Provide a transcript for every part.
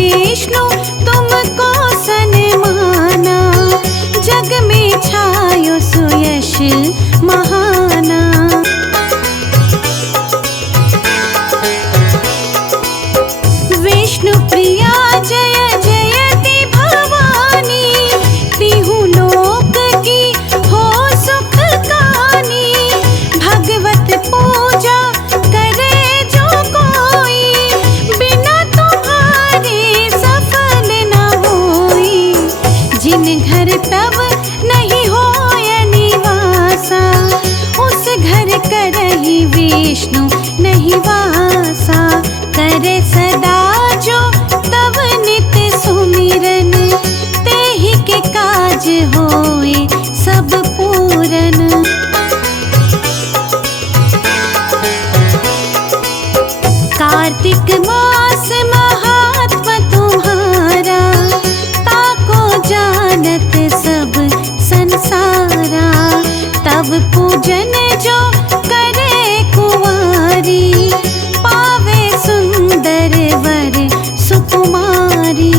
विष्णु तुमको सन्माना, जग में छायो सुयश महाना। विष्णु प्रिया जय जयति भवानी, तिहु लोक की हो सुख कानी। भगवत पूजा करे जो कोई, बिना तुम्हारे सफल न होई। जिन घर तब नहीं होय निवासा, उस घर करहि विष्णु नहीं वासा। करे सदा जो तब नित सुमिरन, तेहि के काज होए सब पूरन। कार्तिक मास महात्म तुम्हारा, ताको जानत सब संसारा। तब पूजन जो करे कुंवारी, पावे सुंदर वर सुकुमारी।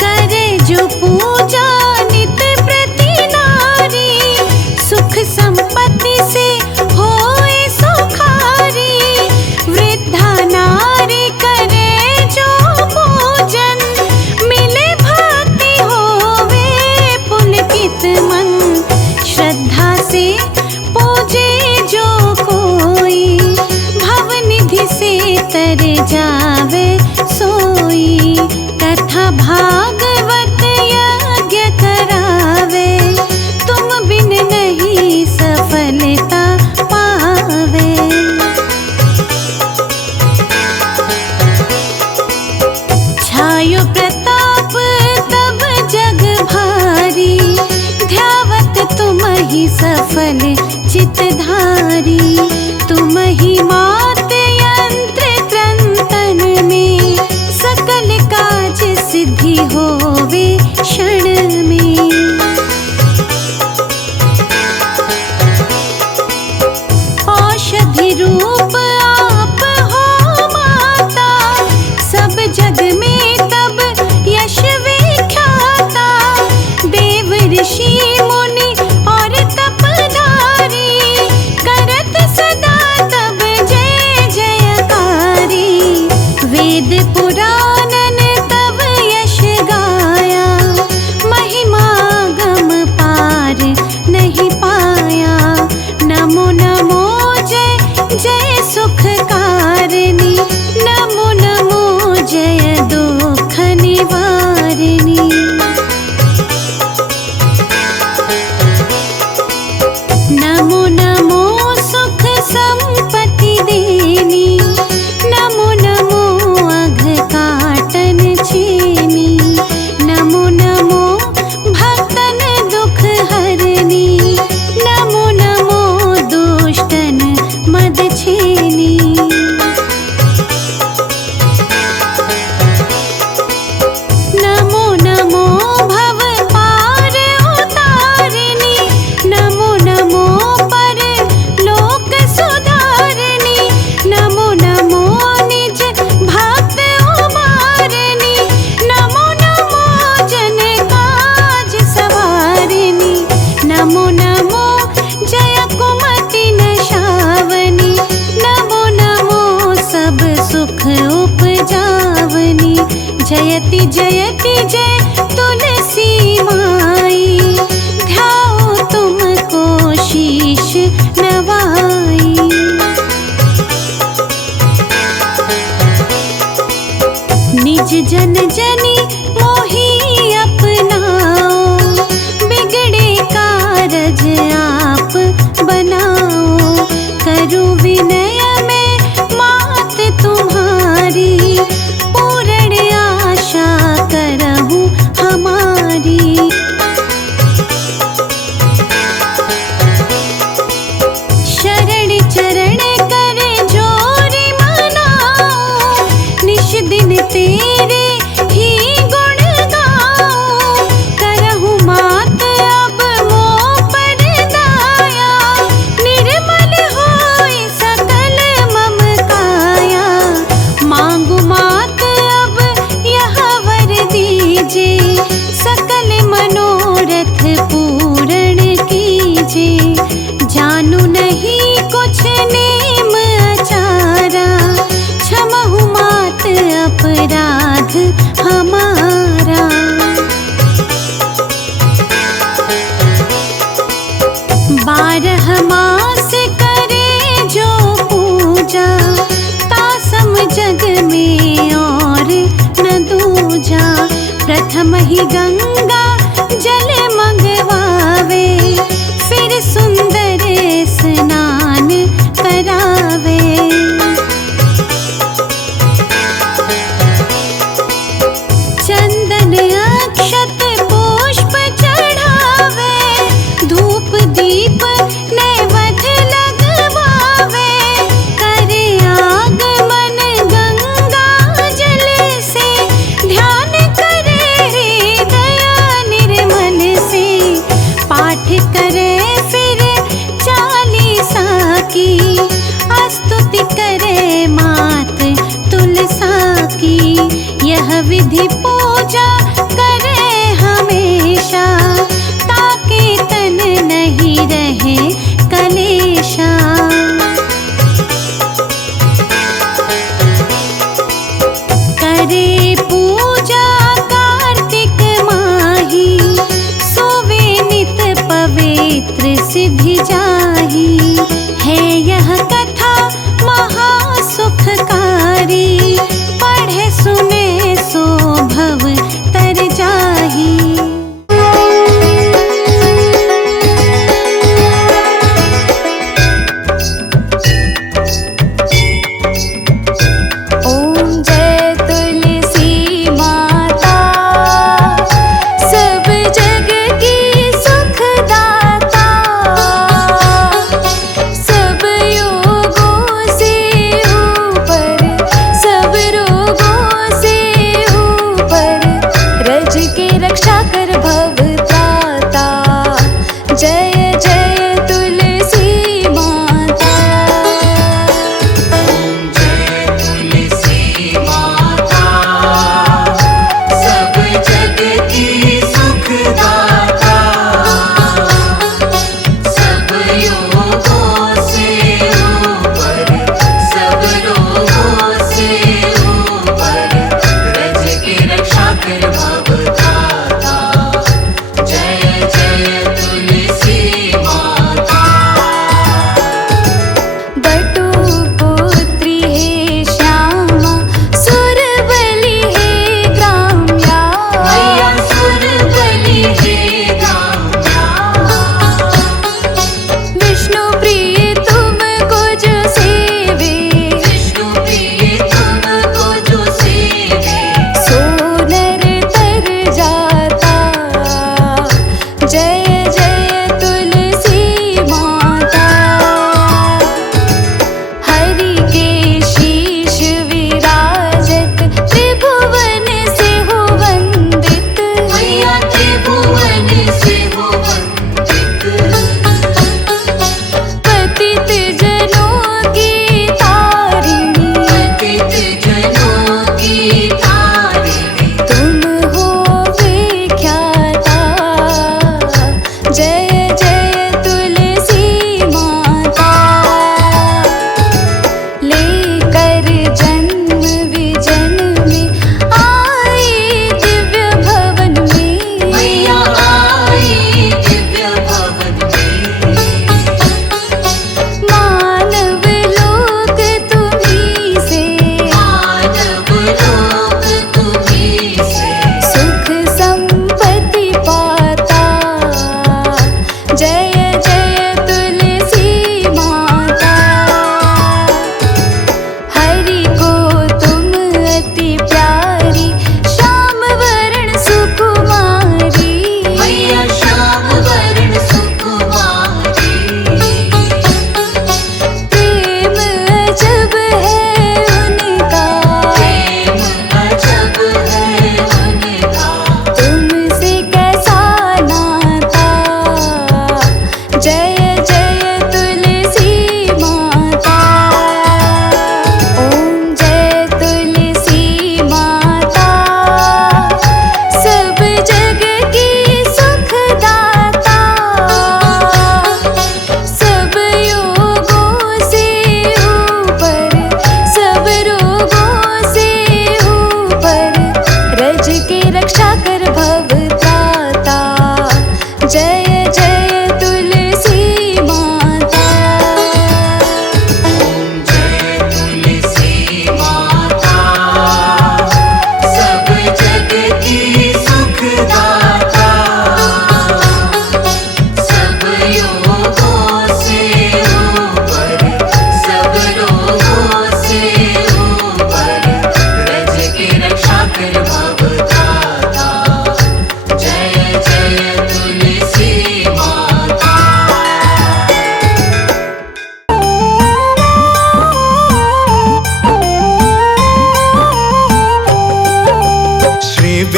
करे जो पूजा नित प्रति नारी, सुख संपत्ति से होए सुखारी। वृद्धा नारी करे जो पूजन, मिले भक्ति होवे पुलकित मन। श्रद्धा से पूजे जो कोई, भवनिधि से तर जावे सोई। कथा भागवत यज्ञ करावे, तुम बिन नहीं सफलता पावे। छायो प्रताप तब जग भारी, ध्यावत तुम ही सफल चितधारी। तुम ही मात यंत्र त्रंतन में, सकल काज सिद्धि होवे क्षण में। औषधि रूप आप हो माता, सब जग में तब यश विख्याता। देव ऋषि मुनि और तपधारी, करत सदा तब जय जयकारी। वेद पुराणन तब यश गाया, महिमा गम पार नहीं पाया। नमो नमो जय जय सुख कारणी, नमो नमो जय दुख निवारिणी। नमो नमो सुख संपत्ति देनी, नमो नमो अघ काटन छेनी। नमो नमो भक्तन दुख हरनी, नमो नमो दुष्टन मद छेनी। नमो नमो भव पार उतारिणी, नमो नमो पर लोक सुधारिणी। नमो नमो निज भक्त उबारिणी, नमो नमो जन काज सवारिणी। नमो नमो जय कुमति नशावनी, नमो नमो सब सुख उपजावनी। जयति जयति जय तुलसी माई, ध्याओ तुमको शीश नवाई। निज जन जनी मोहि अपनाओ, बिगड़े कारज आप बनाओ। करूं विनय में मात तुम्हारी, पूर्ण आशा करहूं हमारी। शरण चरण कर जोरी मनाओ, निश दिन तेरे ही जग में और न दूजा। प्रथम ही गंगा जल मंगवावे, फिर सुंदर स्नान करावे। चंदन अक्षत पुष्प चढ़ावे, धूप दीप नैवेद्य लगवावे। करे आगमन गंगा जल से, ध्यान करे हृदय निर्मल से। पाठ करे फिर 40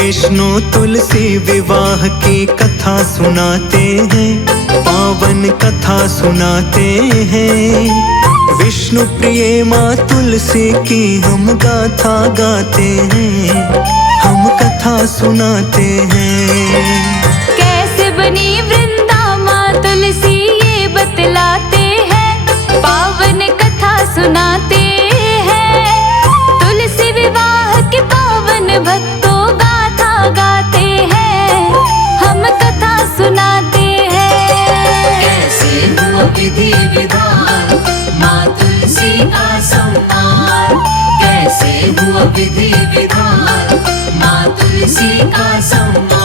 विष्णु तुलसी विवाह की कथा सुनाते हैं, पावन कथा सुनाते हैं। विष्णु प्रिय माँ तुलसी की हम गाथा गाते हैं, हम कथा सुनाते हैं। कैसे बनी वृंदा माँ तुलसी ये बतलाते हैं, पावन कथा सुनाते हैं। तुलसी विवाह के पावन भक्तों गाथा गाते हैं, हम कथा सुनाते हैं। कैसे हुआ विधि विधान माँ तुलसी का सम्मान, कैसे हुआ विधि विधान माँ तुलसी का सम्मान।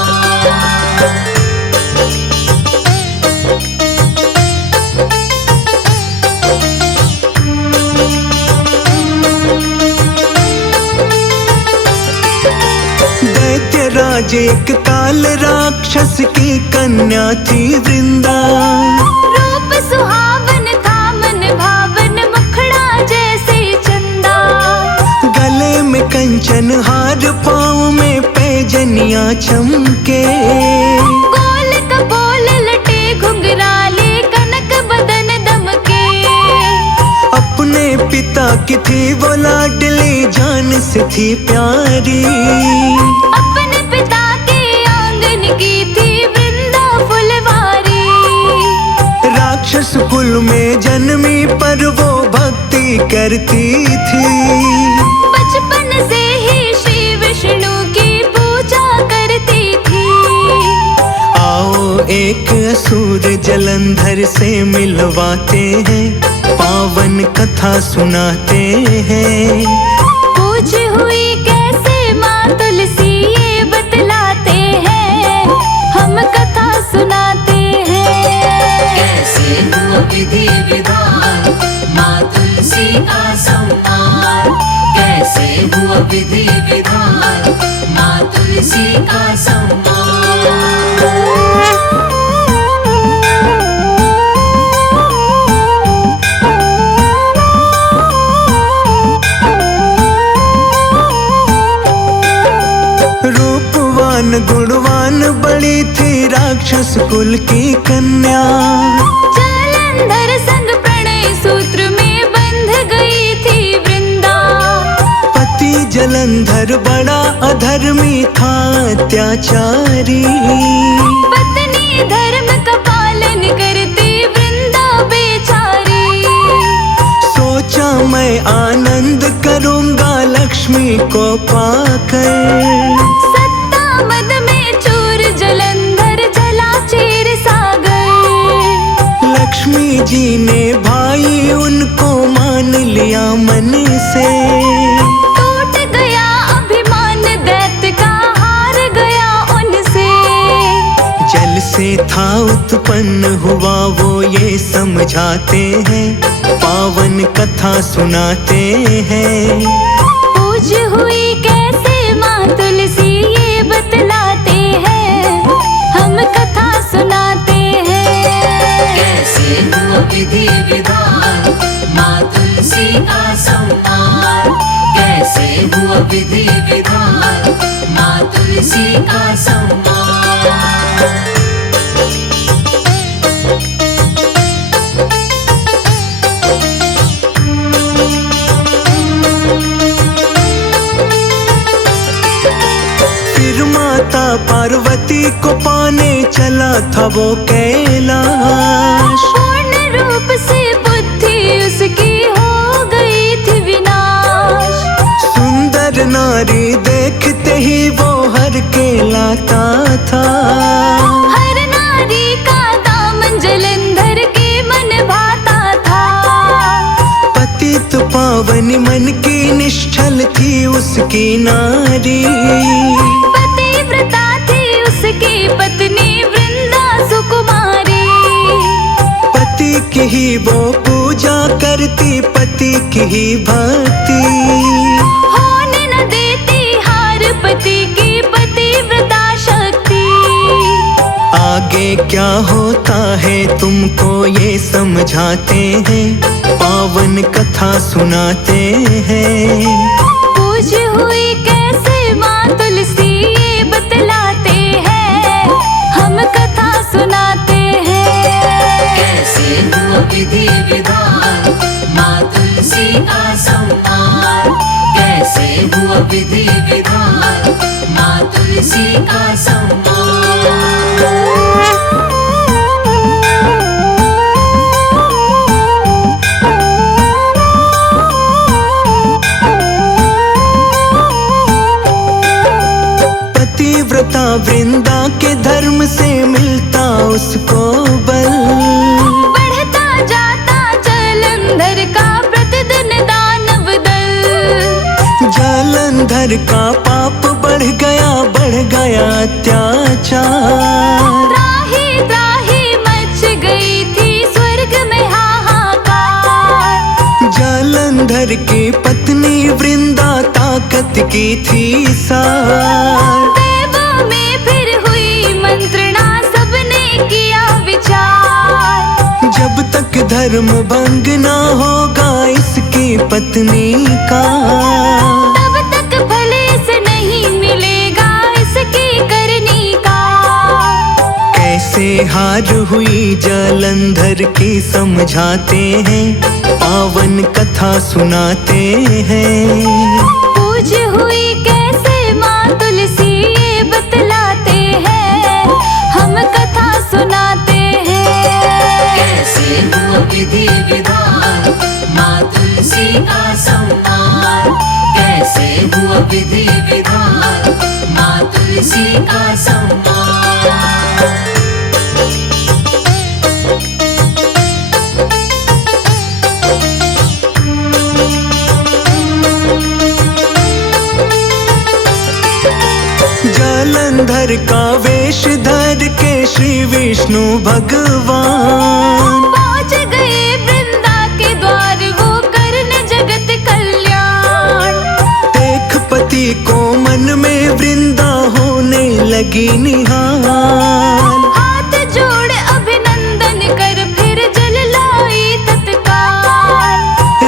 दैत्यराज एक काल राक्षस की कन्या थी वृंदा। रूप सुहावन था मन भावन, मुखड़ा जैसे चंदा। गले में कंचन हार, पाँव में पैजनियां चमके। गोल कपोल लटे घुंघराले, कनक बदन दमके। अपने पिता की थी वो लाडली, जान से थी प्यारी। अपने पिता के आंगन की थी वृंदा फुलवारी। राक्षस कुल में जन्मी पर वो भक्ति करती थी। बचपन से ही श्री विष्णु की पूजा करती थी। आओ एक असुर जलंधर से मिलवाते हैं, पावन कथा सुनाते हैं। पूछ हुई कैसे माँ तुलसी ये बतलाते हैं, हम कथा सुनाते हैं। कैसे हुआ विधि विधान माँ तुलसी का सम्मान, कैसे हुआ विधि विधान माँ तुलसी का सम्मान। रूपवान गुणवान बड़ी थी राक्षस कुल की कन्या। जलंधर संग प्रणय सूत्र में बंध गई थी वृंदा। पति जलंधर बड़ा अधर्मी था अत्याचारी। पत्नी धर्म का पालन करती वृंदा बेचारी। सोचा मैं आनंद करूंगा लक्ष्मी को पाकर। सत्ता मद में चूर जलंधर जला क्षीर सागर। लक्ष्मी जी ने भाई उनको मान लिया मन से। टूट गया अभिमान दैत्य का, हार गया उनसे। जल से था उत्पन्न हुआ वो ये समझाते हैं, पावन कथा सुनाते हैं। पूज हुई कैसे माँ तुलसी ये बतलाते हैं, हम कथा सुनाते हैं। कैसे हुआ विधि विधान माँ तुलसी का सम्मान, कैसे हुआ विधि विधान माँ तुलसी का सम्मान। पार्वती को पाने चला था वो कैलाश। पूर्ण रूप से बुद्धि उसकी हो गई थी विनाश। सुंदर नारी देखते ही वो हर के लाता था। हर नारी का दामन जलंधर के मन भाता था। पतित पावन मन की निश्चल थी उसकी नारी। पतिव्रता थी उसकी पत्नी वृंदा सुकुमारी। पति की ही वो पूजा करती, पति की ही भक्ति। होने न देती हार पति की पतिव्रता शक्ति। आगे क्या होता है तुमको ये समझाते हैं, पावन कथा सुनाते हैं। पूज हुई कैसे माँ तुलसी ये विधि विधान, माँ तुलसी का सम्मान। पतिव्रता वृंदा के धर्म से मिलता उसको बल, बढ़ता जाता जालंधर का प्रतिदिन दानव दल। जालंधर का पाप बढ़ गया अत्याचार। त्राही त्राही मच गई थी स्वर्ग में हाहाकार। जालंधर की पत्नी वृंदा ताकत की थी सार। देवों में फिर हुई मंत्रणा, सबने किया विचार। जब तक धर्म भंग ना होगा इसकी पत्नी का, तब तक भले से नहीं मिलेगा इसकी करनी का। कैसे हार हुई जालंधर की समझाते हैं, पावन कथा सुनाते हैं। पूज हुई कैसे माँ तुलसी ये बतलाते हैं, हम कथा सुनाते हैं। कैसे हुआ विधि विधान, माँ तुलसी का सम्मान। कैसे हुआ विधि विधान, माँ तुलसी का सम्मान। जालंधर का वेश धर के श्री विष्णु भगवान, पहुँच गए वृंदा के द्वार वो करने जगत कल्याण। देख पति को मन में वृंदा होने लगी निहाल। हाथ जोड़ अभिनंदन कर फिर जल लाई तत्काल।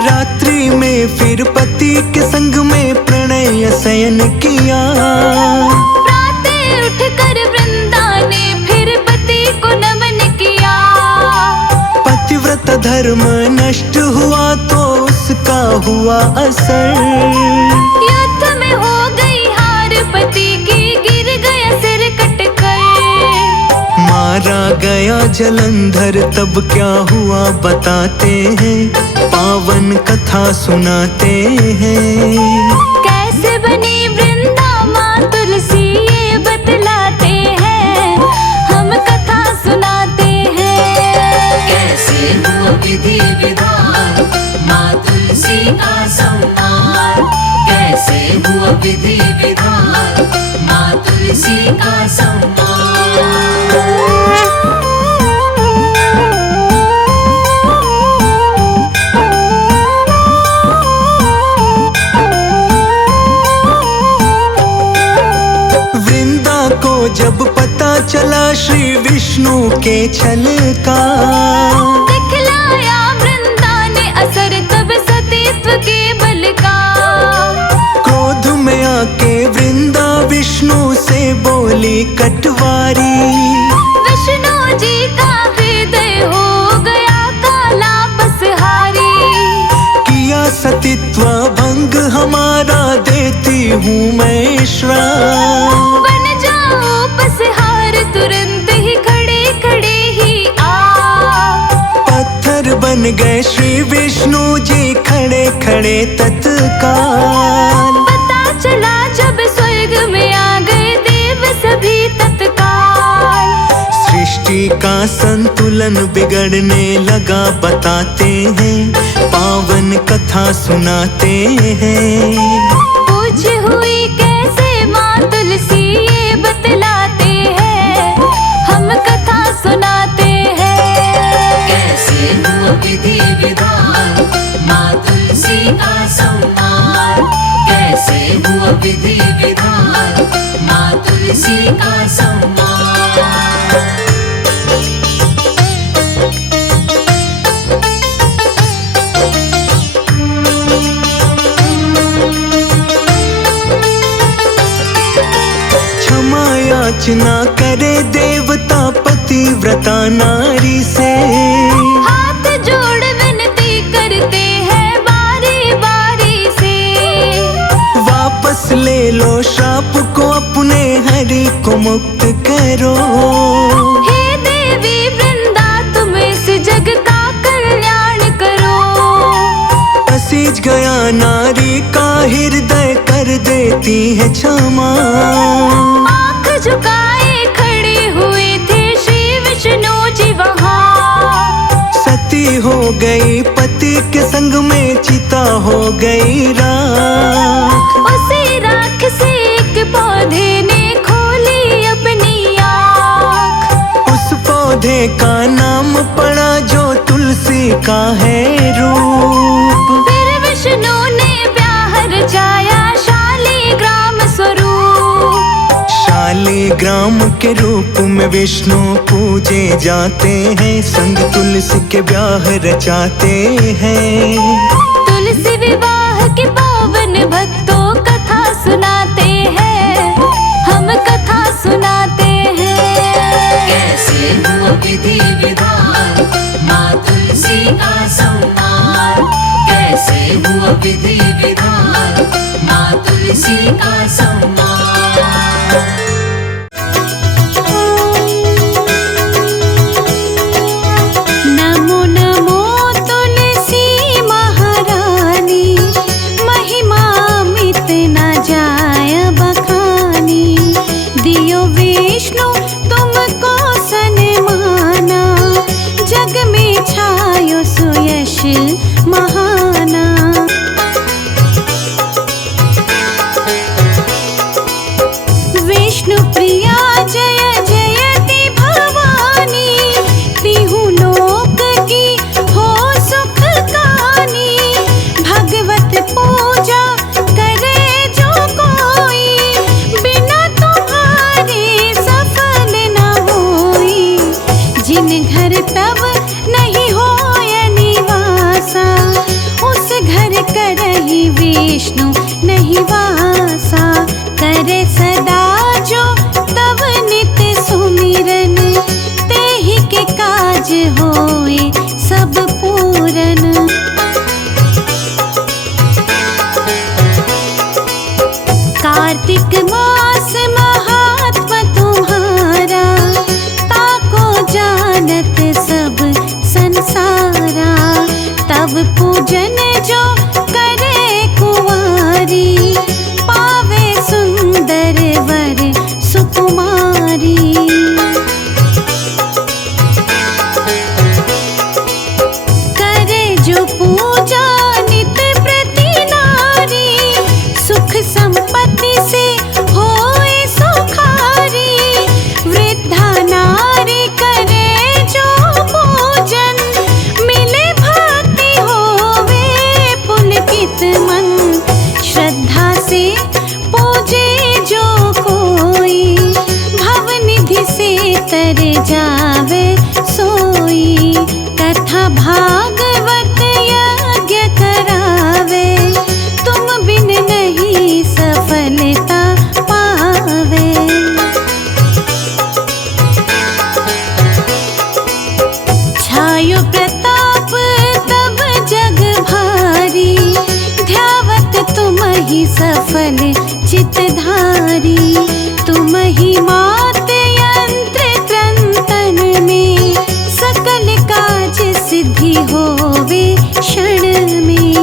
रात्रि में फिर पति के संग में प्रणय शयन किया। प्रातः उठकर वृंदा ने फिर पति को नमन किया। पतिव्रत धर्म नष्ट हुआ तो उसका हुआ असर। युद्ध में हो गई हार पति की, गिर गया सिर कटकर। मारा गया जालंधर तब क्या हुआ बताते हैं, पावन कथा सुनाते हैं। कैसे बनी वृंदा माँ तुलसी ये बतलाते हैं, हम कथा सुनाते हैं। कैसे हुआ विधि विधान, माँ तुलसी का सम्मान। कैसे हुआ विधि विधान, माँ तुलसी का सम्मान। वृंदा को जब पता चला श्री विष्णु के छल का, दिखलाया वृंदा ने असर तब सतीत्व के बल का। क्रोध में आके वृंदा विष्णु से बोली कटवारी। विष्णु जी का हृदय हो गया काला पसहारी। किया सतीत्व भंग हमारा देती हूँ मैं श्राप। बन जाओ पसहार तुरंत ही खड़े खड़े ही आ। पत्थर बन गए श्री विष्णु जी खड़े खड़े तत्काल। पता चला जब स्वर्ग में आ गए देव सभी तत्काल। सृष्टि का संतुलन बिगड़ने लगा बताते हैं, पावन कथा सुनाते हैं। पूज हुई कैसे माँ तुलसी ये बतलाते हैं, हम कथा सुनाते हैं। कैसे हुआ विधि विधान, माँ तुलसी का सम्मान। कैसे हुआ विधि विधान, माँ तुलसी का सम्मान। क्षमा याचना करे देवता पतिव्रता नारी से। हाथ जोड़ विनती करते हैं बारी बारी से। वापस लो श्राप को अपने, हरि को मुक्त करो। हे देवी वृंदा तुम इस जग का कल्याण करो। पसीज गया नारी का हृदय कर देती है क्षमा। आंख झुकाए खड़े हुए थे श्री विष्णु जी वहाँ। सती हो गई पति के संग में, चिता हो गई राख। उसी राख से एक पौधे ने खोली अपनी आँख। उस पौधे का नाम पड़ा जो तुलसी का है रूप। फिर विष्णु ने ब्याह रचाया शालिग्राम स्वरूप। शालिग्राम के रूप में विष्णु पूजे जाते हैं, संग तुलसी के ब्याह रचाते हैं। तुलसी विवाह के पावन भक्तों कथा सुनाते हैं, हम कथा सुनाते हैं। कैसे हुआ विधि विधान माँ तुलसी का सम्मान। कैसे हुआ विधि विधान माँ तुलसी का सम्मान। नमो नमो तुलसी महारानी, महिमा मित न जाय बखानी। दियो विष्णु तुमको सन्माना, जग में छायो सुयश महाना। विष्णु प्रिया जय जयति भवानी, तिहु लोक की हो सुख कानी। भगवत पूजा करे जो कोई, बिना तुम्हारे सफल न होई। जिन घर तब नहीं होय निवासा, उस घर करहि विष्णु नहीं वासा। करे सदा जो तब नित सुमिरन, तेहि के काज होए सब पूरन। कार्तिक मास महात्मा तुम्हारा, ताको जानत सब संसारा। तब पूजन जो करे कुंवारी, पावे सुंदर वर सुकुमारी। करे जो पूजा नित प्रति नारी, सुख संपत्ति से होए सुखारी। वृद्धा नारी करे जो पूजन, मिले भक्ति होवे पुलकित मन। श्रद्धा से पूजे जो कोई, भवनिधि से तर जावे सोई। कथा भागवत यज्ञ करावे, तुम बिन नहीं सफलता पावे। छायो प्रताप तब जग भारी, ध्यावत तुम ही सफल चितधारी। तुम ही मात यंत्र त्रंतन में, सकल काज सिद्धि होवे क्षण में।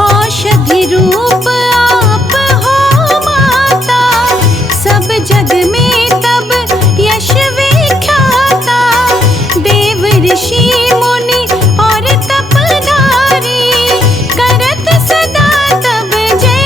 औषधि रूप आप हो माता, सब जग में तब यश विख्याता। देव ऋषि मुनि और तपधारी, करत सदा तब जय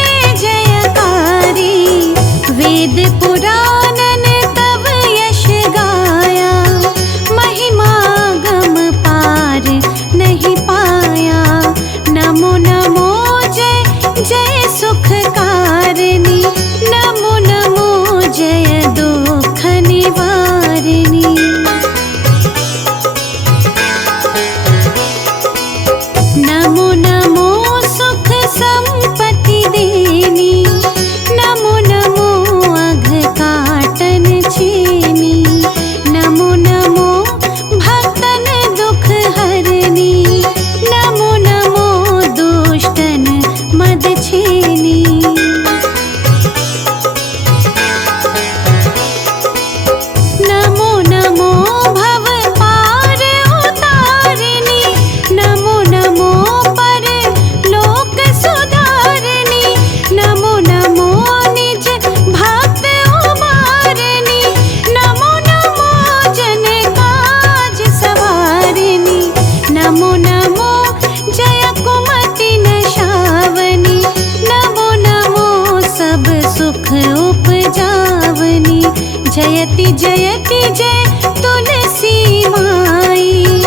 करती जय तुलसी माई,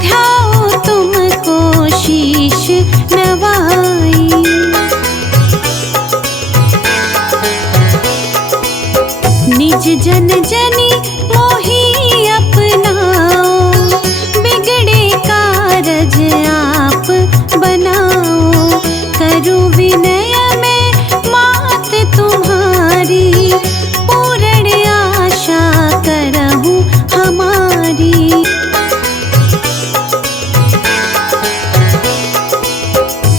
ध्याओ तुमको शीश नवाई। निज जन जनी मोही अपनाओ, बिगड़े कारज आप बनाओ। करूं विनय में मात तुम्हारी, पूर्ण आशा करहूं हमारी।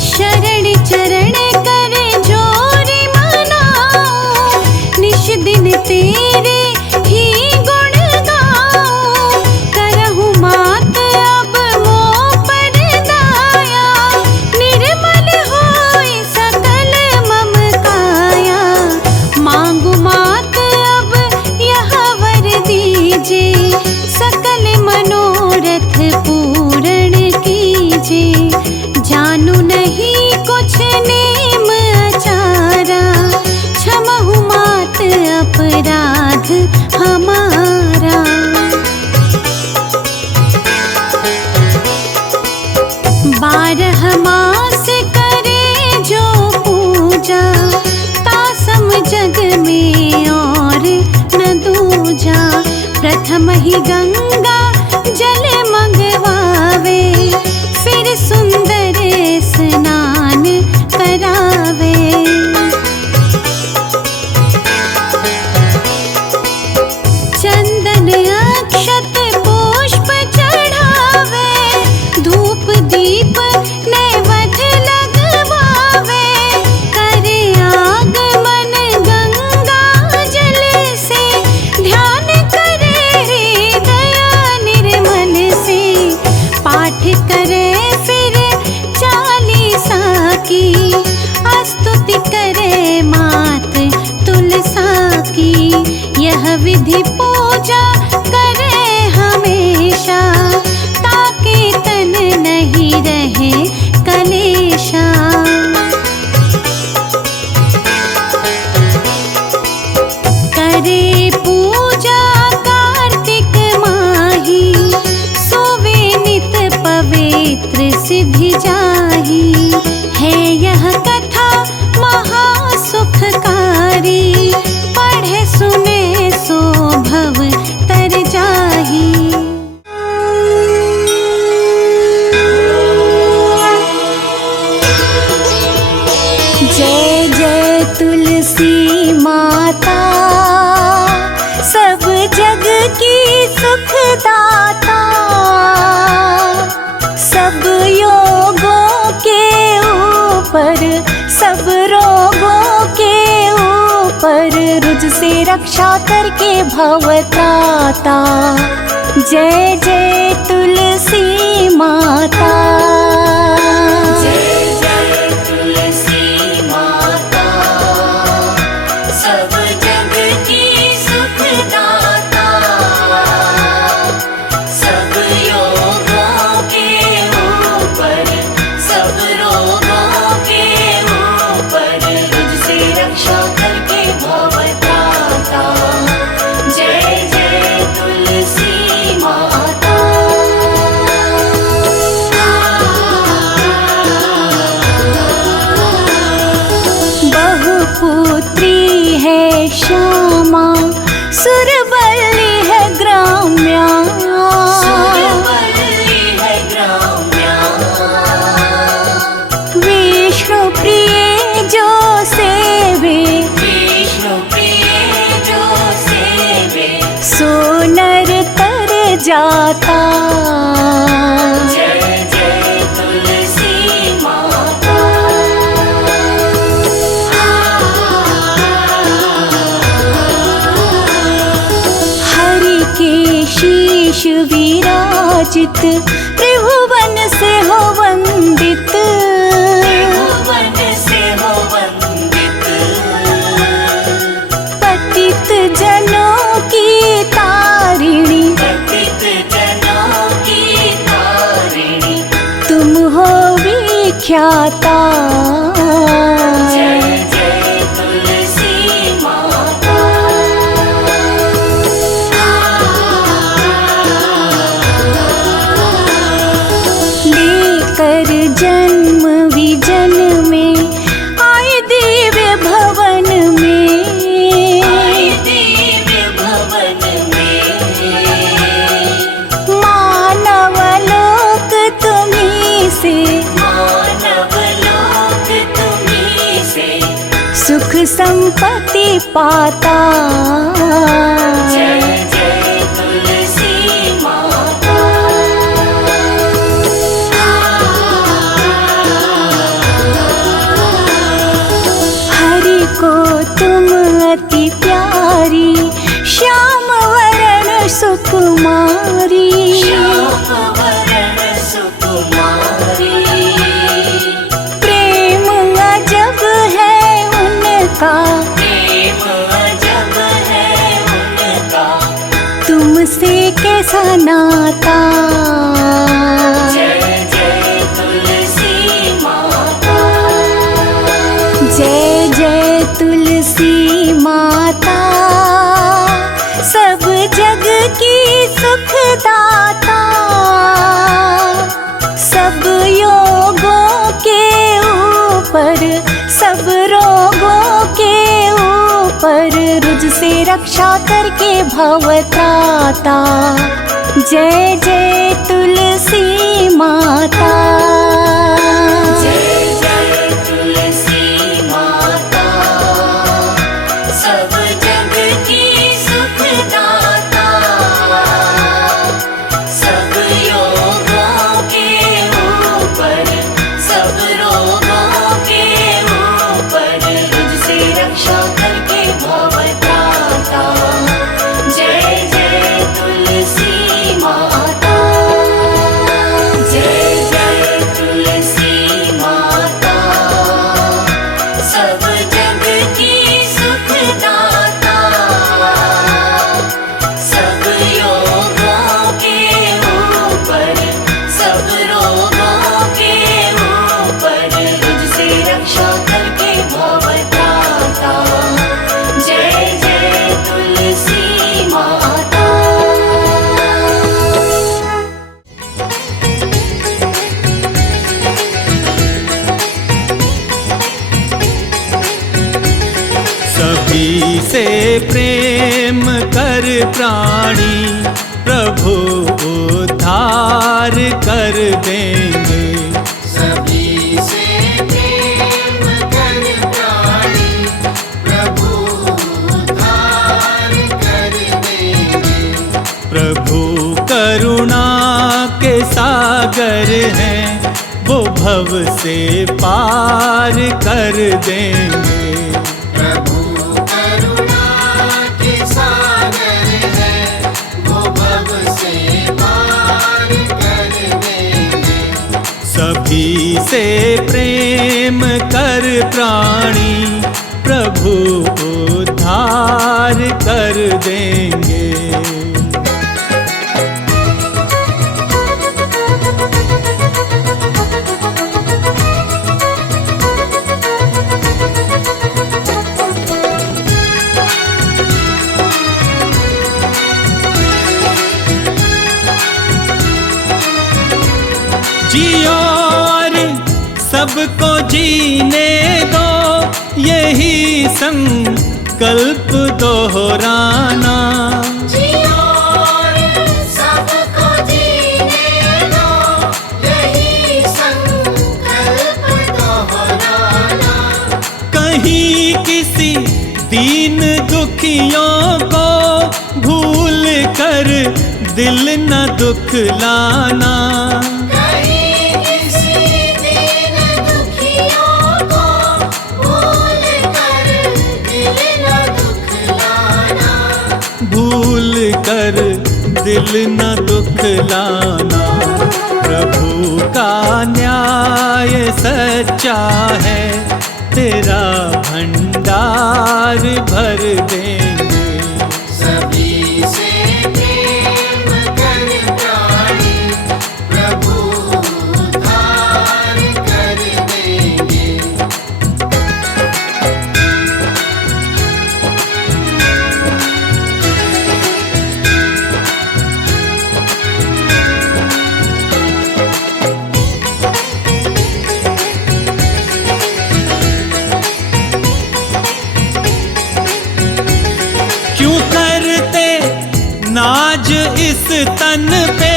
शरण चरण करे जोरी मनाओ, निश दिन तेरे ही गुण गाओ। करहूं मात अब मोह पर दाया, निर्मल होए सकल मम काया। मांगू मात अब यह वर दीजे, सकल मनोरथ पूर्ण कीजे। जानू नहीं कुछ नेम अचारा, क्षमहु मात अपराध हमारा। बारह मास करे जो पूजा, तासम जग में और न दूजा। प्रथम ही गंगा जल मंगवावे, फिर सुंदर स्नान करावे। चंदन अक्षत पुष्प चढ़ावे, धूप दीप नैवेद्य लगवावे। करे आगमन गंगा जल से, ध्यान करे हृदय निर्मल से। पाठ करे फिर चालीसा की, स्तुति करे मात तुलसा की। यह विधि पूजा करे हमेशा, ताके तन नहीं रहे कलेशा। करे पूजा कार्तिक माही, सोवे नित पवित्र सिद्धि जाही। है यह कथा महासुखकारी, पढ़े सुने सो भव तर जाही। जय जय तुलसी माता, सब जग की सुखदाता। सब योगों के ऊपर, सब रोगों के ऊपर, रुज से रक्षा करके भवत्राता। जय जय तुलसी माता। जय जय तुलसी माता, सब जग की सुखदाता। सब योगों के ऊपर, सब रोगों के ऊपर, रुज से रक्षा करके भवत्राता। जय जय तुलसी माता। बहुपुत्री है श्यामा, सुरबली है ग्राम्या। सुरवल्ली है ग्राम्या। विष्णु प्रिय जो सेवे, विष्णु प्रिय जो सेवे, सो नर तर जाता। जय जय तुलसी माता। हरि के शीश विराजित, त्रिभुवन से हो वंदित। त्रिभुवन से हो वंदित, पतित जनों की तारिणी, पतित जनों की तारिणी। तुम हो विख्याता। जय जय तुलसी माता। पर जन्म विजन में आए दिव्य भवन में, आए दिव्य भवन में। मानव लोक तुम्हीं से, मानव लोक तुम्हीं से सुख संपत्ति पाता। जय जय तुलसी माता। हरि को तुम अति प्यारी, श्याम वरण सुकुमारी। श्याम वरण सुकुमारी। प्रेम अजब है उनका, प्रेम अजब है उनका तुमसे कैसा नाता। जय जय तुलसी माता। जय जय तुलसी माता, सब जग की सुखदाता। सब योगों के ऊपर, सब रोगों के ऊपर रुज से रक्षा करके भवत्राता। जय जय तुलसी माता। जय जय तुलसी माता, सब जग की सुखदाता। सब योगों के ऊपर, सब रोगों के ऊपर रुज से रक्षा करके भवत्राता। जय जय तुलसी माता। जय जय तुलसी माता, सब जग की सुखदाता। सब योगों के ऊपर, सब रोगों के ऊपर रुज से रक्षा करके भवत्राता। जय जय तुलसी माता। सभी से प्रेम कर प्राणी, प्रभु उद्धार कर देंगे। सभी से प्रेम कर प्राणी, प्रभु उद्धार कर देंगे। प्रभु करुणा के सागर हैं, वो भव से पार कर देंगे। प्रभु करुणा के सागर है, वो भव से पार कर देंगे। सभी से प्रेम कर प्राणी, प्रभु उद्धार कर देंगे। जियो और सबको जीने दो, यही संकल्प दोहराना। जियो और सबको जीने दो, यही संकल्प दोहराना। कहीं किसी दीन दुखियों को भूल कर दिल न दुखलाना। कहीं किसी दीन दुखियों को भूल कर दिल न दुखलाना। भूल कर दिल न दुखलाना। प्रभु का न्याय सच्चा है, तेरा भंडार भर देंगे। सभी से प्रेम कर प्राणी, प्रभु उद्धार कर देंगे। तन पे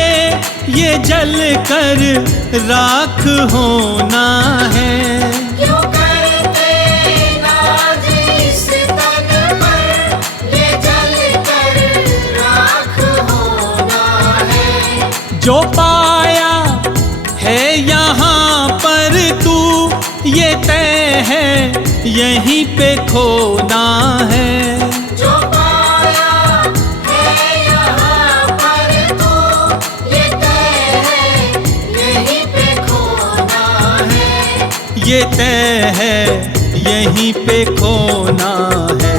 ये जल कर राख होना है। क्यों करते नाज इस तन पर, ये जल कर राख होना है। जो पाया है यहाँ पर तू ये तय है यहीं पे खोना है। जो पाया है यहाँ पर तू ये तय है, यहीं पे खोना है। ये तय है यहीं पे खोना है।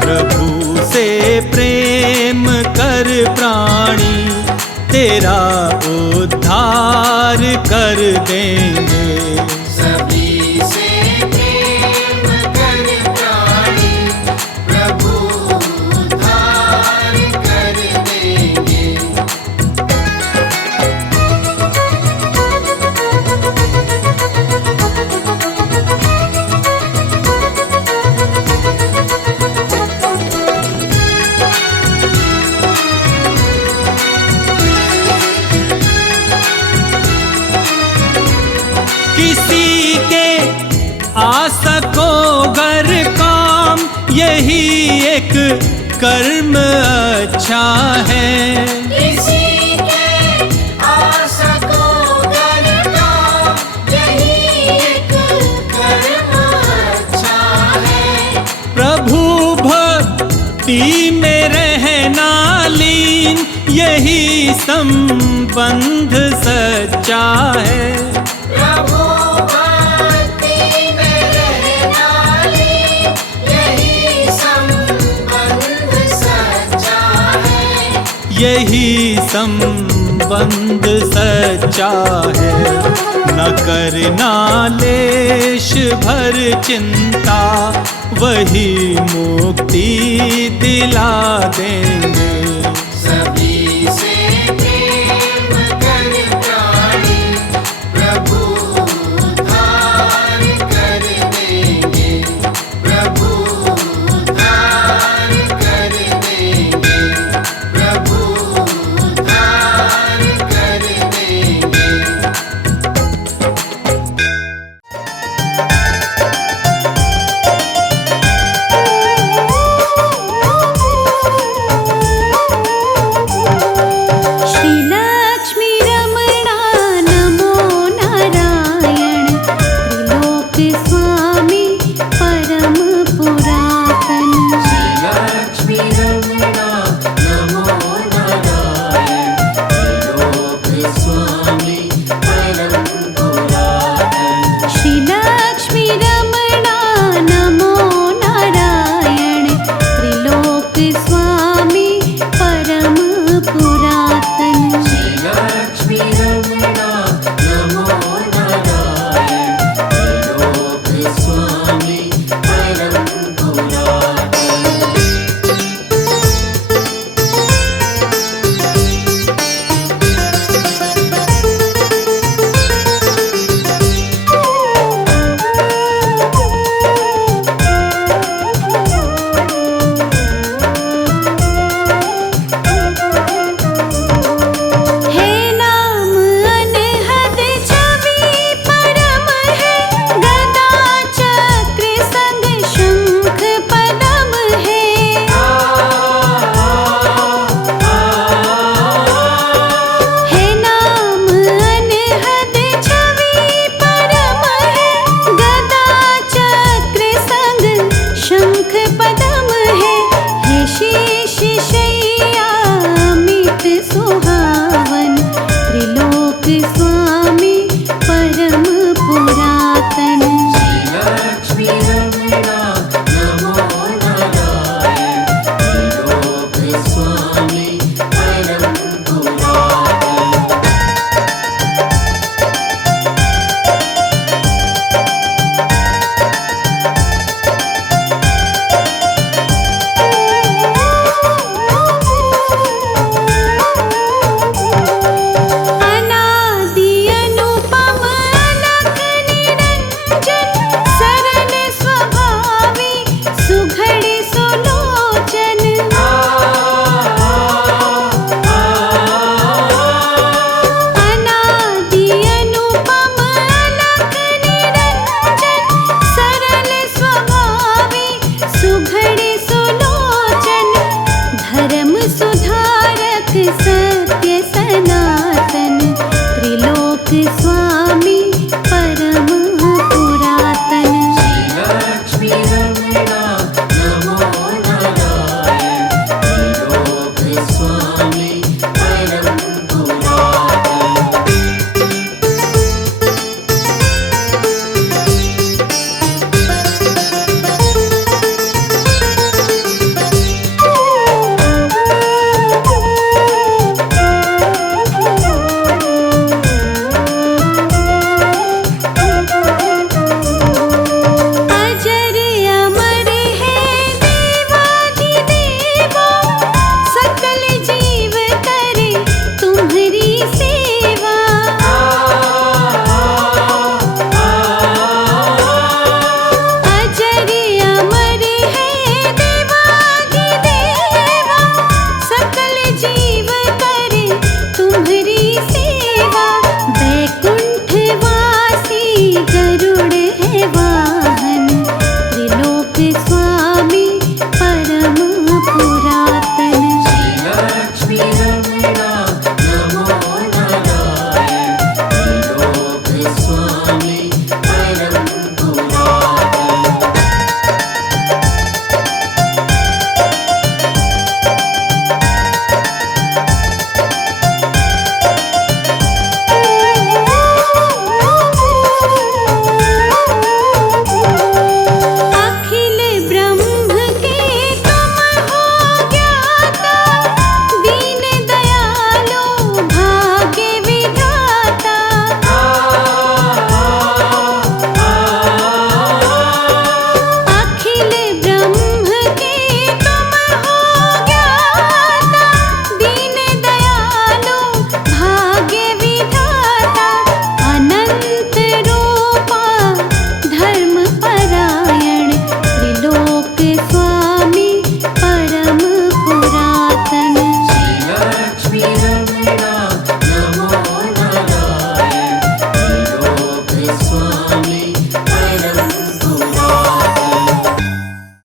प्रभु से प्रेम कर प्राणी तेरा उद्धार कर देंगे। सभी से प्रेम कर प्राणी प्रभु उद्धार कर देंगे। किसी के आ सको गर काम यही एक कर्म अच्छा है। किसी के आ सको गर काम, यही एक कर्म अच्छा है। प्रभु भक्ति में रहना लीन यही संबंध सच्चा है। प्रभु भक्ति में रहना लीन, यही संबंध सच्चा है। यही संबंध सच्चा है। न करना लेश भर चिंता वही मुक्ति दिला देंगे। सभी